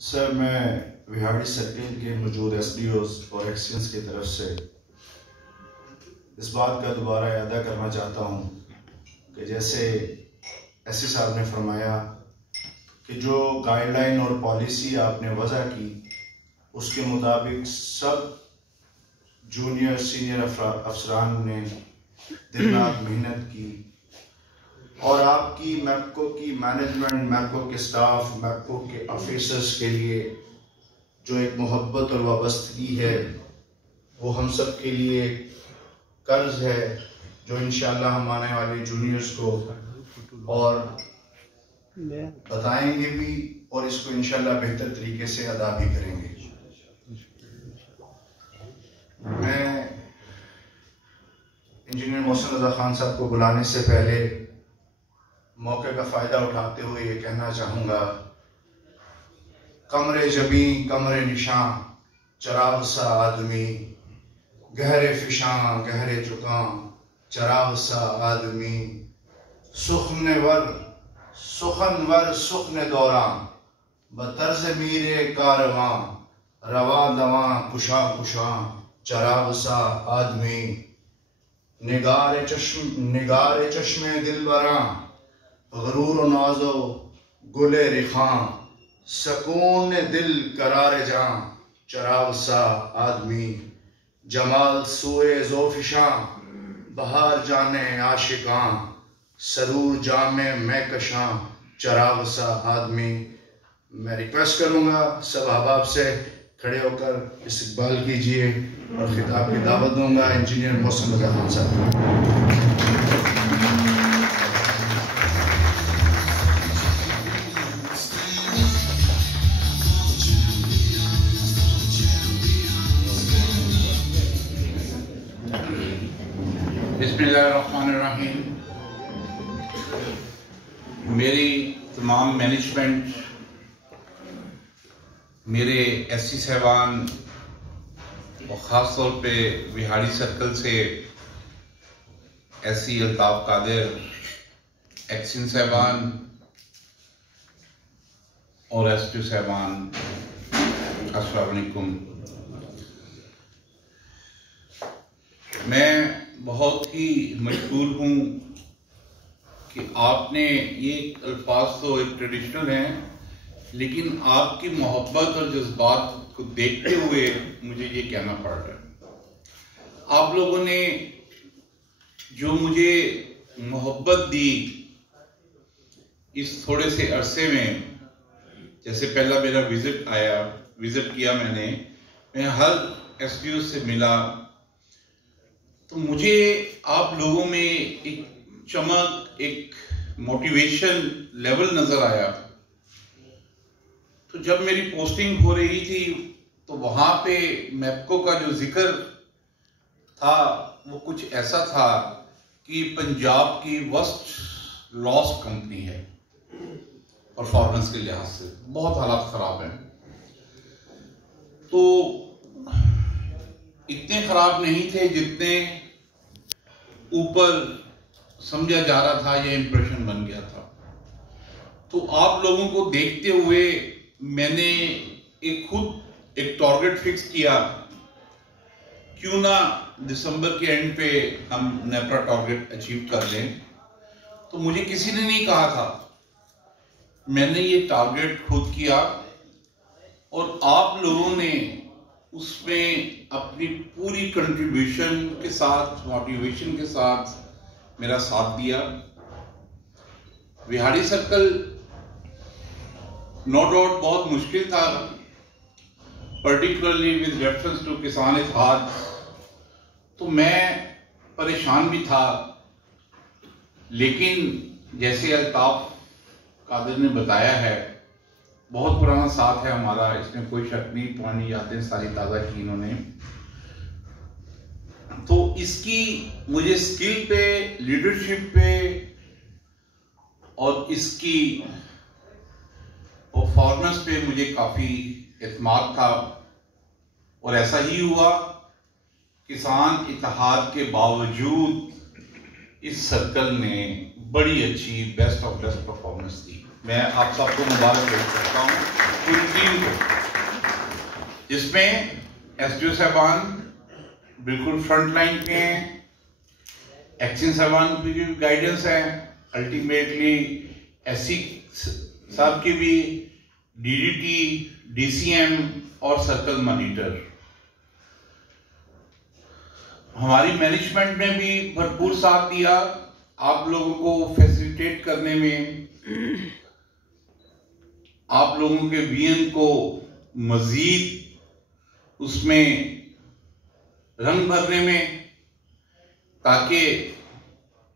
Sir, मैं Vehari circle के मौजूद एसडीओज और एक्सचेंज की तरफ से इस बात का दोबारा अदा करना चाहता हूँ कि जैसे एससी साहब ने फरमाया कि जो गाइडलाइन और पॉलिसी आपने वज़ा की उसके मुताबिक सब जूनियर सीनियर अफसरान ने दिन रात मेहनत की और आपकी मैपको की मैनेजमेंट, मैपको के स्टाफ, मैपको के ऑफिसर्स के लिए जो एक मोहब्बत और वाबस्तगी है वो हम सब के लिए कर्ज है जो इंशाल्लाह हम आने वाले जूनियर्स को और बताएंगे भी और इसको इंशाल्लाह बेहतर तरीके से अदा भी करेंगे। मैं इंजीनियर मोहसिन रजा खान साहब को बुलाने से पहले मौके का फ़ायदा उठाते हुए ये कहना चाहूँगा, कमरे जबी कमरे निशां चराग सा आदमी, गहरे फिशां गहरे चुकां चराग सा आदमी, सुखनवर सुखन दौरां बतर्ज मीरे कारवां रवा दवा कुशा कुशा चराग सा आदमी, निगारे चश्मे दिलबरां गरूर नाजो गुले रिखां सकून दिल करार जां चराग सा आदमी, जमाल सुए जोफिशां बहार जाने आशिकां सरूर जामे मैं कशां चराग सा आदमी। मैं रिक्वेस्ट करूंगा सब अहबाब से खड़े होकर इस्तकबाल कीजिए और खिताब की दावत दूंगा इंजीनियर मोहसिन रजा खान साहब। बिस्मिल्लाहिर्रहमानिर्रहीम। मेरी तमाम मैनेजमेंट, मेरे एससी साहबान और ख़ास तौर पे विहाड़ी सर्कल से एससी अल्ताफ कादिर, एक्सिन साहबान और एसपी साहबान, अस्सलाम वालेकुम। मैं बहुत ही मशहूर हूँ कि आपने ये अल्फाज तो एक ट्रेडिशनल हैं, लेकिन आपकी मोहब्बत और जज्बात को देखते हुए मुझे ये कहना पड़ रहा है। आप लोगों ने जो मुझे मोहब्बत दी इस थोड़े से अरसे में, जैसे पहला मेरा विजिट किया मैं हर एसपीओ से मिला, तो मुझे आप लोगों में एक चमक, एक मोटिवेशन लेवल नजर आया। तो जब मेरी पोस्टिंग हो रही थी तो वहां पे मैपको का जो जिक्र था वो कुछ ऐसा था कि पंजाब की वर्स्ट लॉस कंपनी है, परफॉर्मेंस के लिहाज से बहुत हालात खराब हैं। तो इतने खराब नहीं थे जितने ऊपर समझा जा रहा था, यह इंप्रेशन बन गया था। तो आप लोगों को देखते हुए मैंने खुद एक टारगेट फिक्स किया, क्यों ना दिसंबर के एंड पे हम नेपरा टारगेट अचीव कर लें। तो मुझे किसी ने नहीं कहा था, मैंने ये टारगेट खुद किया और आप लोगों ने उसमें अपनी पूरी कंट्रीब्यूशन के साथ, मोटिवेशन के साथ मेरा साथ दिया। विहाड़ी सर्कल नो डाउट बहुत मुश्किल था, पर्टिकुलरली विद रेफरेंस टू किसान इत्तेहाद। तो मैं परेशान भी था, लेकिन जैसे अल्ताफ कादिर ने बताया है, बहुत पुराना साथ है हमारा, इसमें कोई शक नहीं। पुरानी यादें सारी ताज़ा की इन्होंने। तो इसकी मुझे स्किल पे, लीडरशिप पे और इसकी परफॉर्मेंस पे मुझे काफ़ी एतमाद था और ऐसा ही हुआ। किसान इत्तेहाद के बावजूद इस सर्कल ने बड़ी अच्छी बेस्ट ऑफ बेस्ट परफॉर्मेंस दी। मैं आप सबको मुबारक पेश करता हूँ पूरी टीम को, जिसमें एसडीओ साहबान बिल्कुल फ्रंट लाइन पे हैं, एक्शन साहबान की भी गाइडेंस है, अल्टीमेटली एससी साहब की भी, डीडीटी, डीसीएम और सर्कल मॉनिटर। हमारी मैनेजमेंट ने भी भरपूर साथ दिया आप लोगों को फैसिलिटेट करने में, आप लोगों के वीएन को मजीद उसमें रंग भरने में, ताकि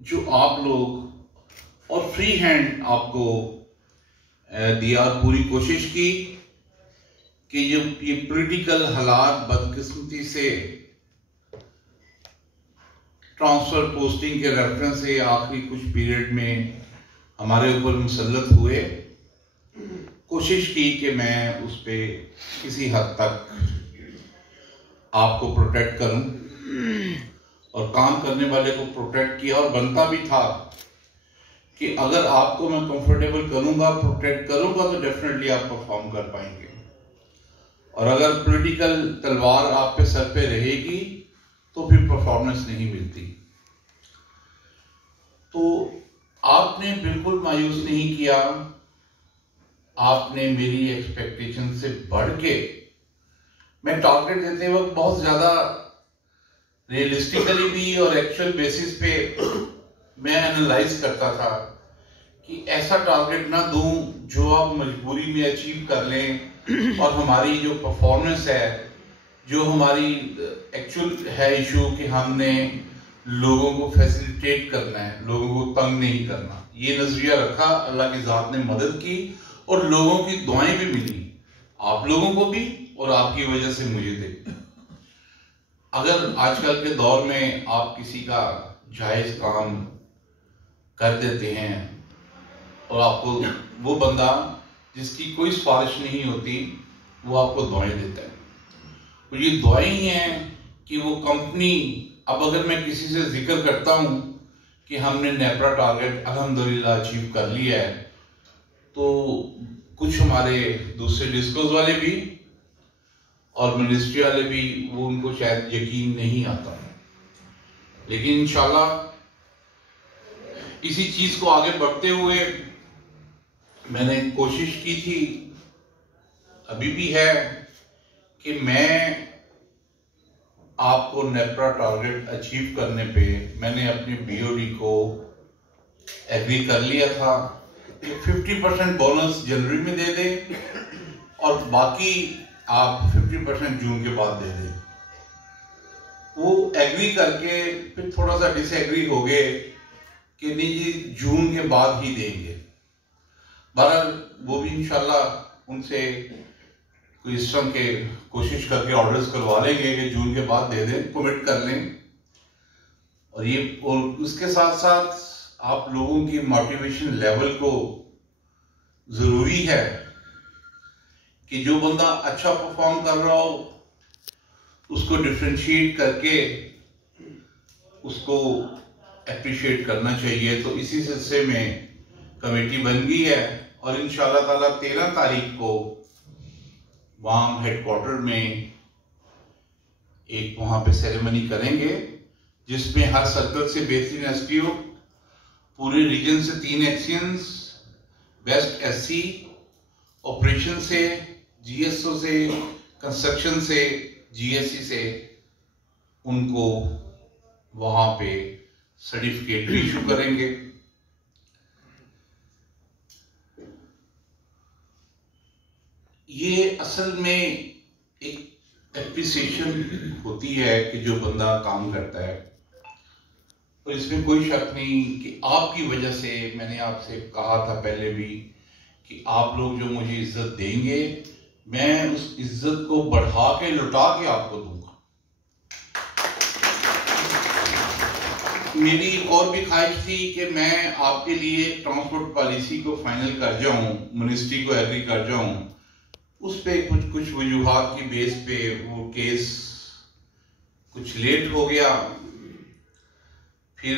जो आप लोग और फ्री हैंड आपको दिया और पूरी कोशिश की कि जो ये पॉलिटिकल हालात बदकिस्मती से ट्रांसफर पोस्टिंग के रेफरेंस से आखिरी कुछ पीरियड में हमारे ऊपर मुसल्लत हुए, कोशिश की कि मैं उस पर किसी हद तक आपको प्रोटेक्ट करूं और काम करने वाले को प्रोटेक्ट किया। और बनता भी था कि अगर आपको मैं कंफर्टेबल करूंगा, प्रोटेक्ट करूंगा, तो डेफिनेटली आप परफॉर्म कर पाएंगे, और अगर पॉलिटिकल तलवार आप पे सर पे रहेगी तो फिर परफॉर्मेंस नहीं मिलती। तो आपने बिल्कुल मायूस नहीं किया, आपने मेरी एक्सपेक्टेशन से बढ़ के, मैं टारगेट देते वक्त बहुत ज्यादा रियलिस्टिकली भी और एक्चुअल बेसिस पे मैं एनालाइज करता था कि ऐसा टारगेट ना दूं जो आप मजबूरी में अचीव कर लें, और हमारी जो परफॉर्मेंस है, जो हमारी एक्चुअल है इशू कि हमने लोगों को फैसिलिटेट करना है, लोगों को तंग नहीं करना, ये नजरिया रखा। अल्लाह की जात ने मदद की और लोगों की दुआएं भी मिली, आप लोगों को भी और आपकी वजह से मुझे थे। अगर आजकल के दौर में आप किसी का जायज काम कर देते हैं और आपको वो बंदा जिसकी कोई सिफारिश नहीं होती वो आपको दुआएं देता है, तो ये दुआएं ही हैं कि वो कंपनी, अब अगर मैं किसी से जिक्र करता हूं कि हमने नेपरा टारगेट अल्हम्दुलिल्लाह अचीव कर लिया है, तो कुछ हमारे दूसरे डिस्कोस वाले भी और मिनिस्ट्री वाले भी, वो उनको शायद यकीन नहीं आता, लेकिन इंशाल्लाह इसी चीज को आगे बढ़ते हुए मैंने कोशिश की थी, अभी भी है, कि मैं आपको नेपरा टारगेट अचीव करने पे मैंने अपनी बीओडी को एग्री कर लिया था कि 50% बोनस जनवरी में दे दें और बाकी आप 50% जून के बाद दे दें। वो एग्री करके फिर थोड़ा सा डिसएग्री हो गए कि नहीं जी जून के बाद ही देंगे। बहरहाल वो भी इंशाल्लाह उनसे कोई इस तरह के कोशिश करके ऑर्डर्स करवा लेंगे कि जून के बाद दे दें, कमिट कर लें। और उसके साथ साथ आप लोगों की मोटिवेशन लेवल को जरूरी है कि जो बंदा अच्छा परफॉर्म कर रहा हो उसको डिफरेंशिएट करके उसको एप्रिशिएट करना चाहिए। तो इसी सिलसिले में कमेटी बन गई है और इंशाल्लाह ताला 13 तारीख को वहां हेडक्वार्टर में एक वहां पे सेरेमनी करेंगे, जिसमें हर सर्कल से बेहतरीन एसपीओ, पूरे रीजन से 3 एक्शंस, बेस्ट एससी, ऑपरेशन से, जीएसओ से, कंस्ट्रक्शन से, जीएससी से, उनको वहां पे सर्टिफिकेट इशू करेंगे। ये असल में एक एप्रिसिएशन होती है कि जो बंदा काम करता है, तो इसमें कोई शक नहीं कि आपकी वजह से, मैंने आपसे कहा था पहले भी कि आप लोग जो मुझे इज्जत देंगे मैं उस इज्जत को बढ़ा के लुटा के आपको दूंगा। मेरी एक और भी ख्वाहिश थी कि मैं आपके लिए ट्रांसपोर्ट पॉलिसी को फाइनल कर जाऊं, मिनिस्ट्री को एग्री कर जाऊं, उस पे कुछ वजूहात की बेस पे वो केस कुछ लेट हो गया। फिर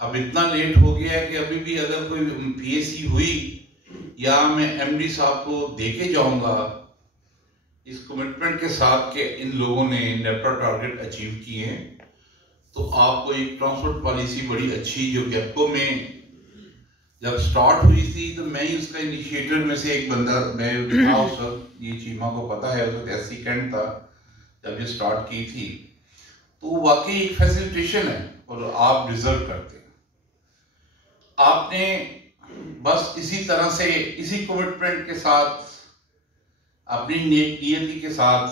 अब इतना लेट हो गया है कि अभी भी अगर कोई पीएसी हुई या मैं एमडी साहब को देके जाऊंगा इस कमिटमेंट के साथ कि इन लोगों ने नेपरा टारगेट अचीव किए हैं, तो आपको एक ट्रांसपोर्ट पॉलिसी बड़ी अच्छी जो गेपको में जब स्टार्ट हुई थी तो मैं ही उसका इनिशिएटर में से एक बंदा मैं था उस वक्त, ये चीमा को पता है, उस वक्त एससी कैंट था जब ये स्टार्ट की थी। तो वाकई एक फैसिलिटेशन है और आप डिजर्व करते हैं। आपने बस इसी तरह से इसी कमिटमेंट के साथ अपनी नियति के साथ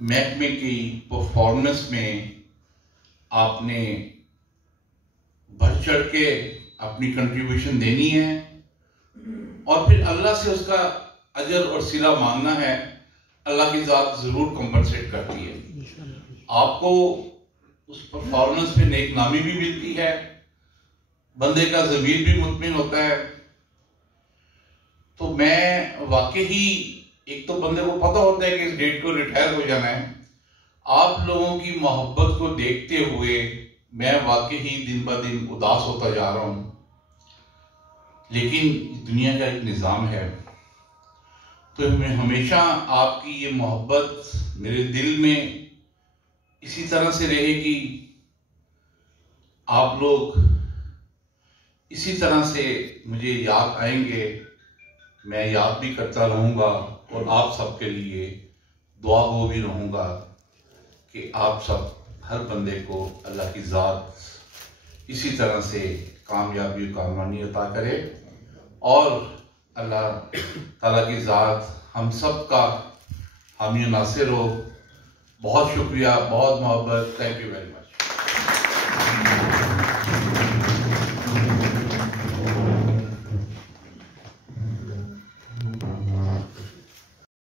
महकमे की परफॉर्मेंस में आपने बढ़ चढ़ के अपनी कंट्रीब्यूशन देनी है और फिर अल्लाह से उसका अजर और सिला मांगना है। अल्लाह की ज़ात ज़रूर कंपनसेट करती है, आपको उस परफॉर्मेंस पे नेक नामी भी मिलती है, बंदे का ज़मीर भी मुतमिन होता है। तो मैं वाकई ही, एक तो बंदे को पता होता है कि इस डेट को रिटायर हो जाना है, आप लोगों की मोहब्बत को देखते हुए मैं वाकई ही दिन ब दिन उदास होता जा रहा हूं। लेकिन दुनिया का एक निज़ाम है, तो मैं हमेशा आपकी ये मोहब्बत मेरे दिल में इसी तरह से रहेगी, आप लोग इसी तरह से मुझे याद आएंगे, मैं याद भी करता रहूँगा और आप सबके लिए दुआ गो भी रहूँगा कि आप सब हर बंदे को अल्लाह की ज़ात इसी तरह से कामयाबी कामरानी अता करे और अल्लाह ताला की ज़ात हम सब का हामी नासिर हो। बहुत शुक्रिया, बहुत मोहब्बत, थैंक यू वेरी मच।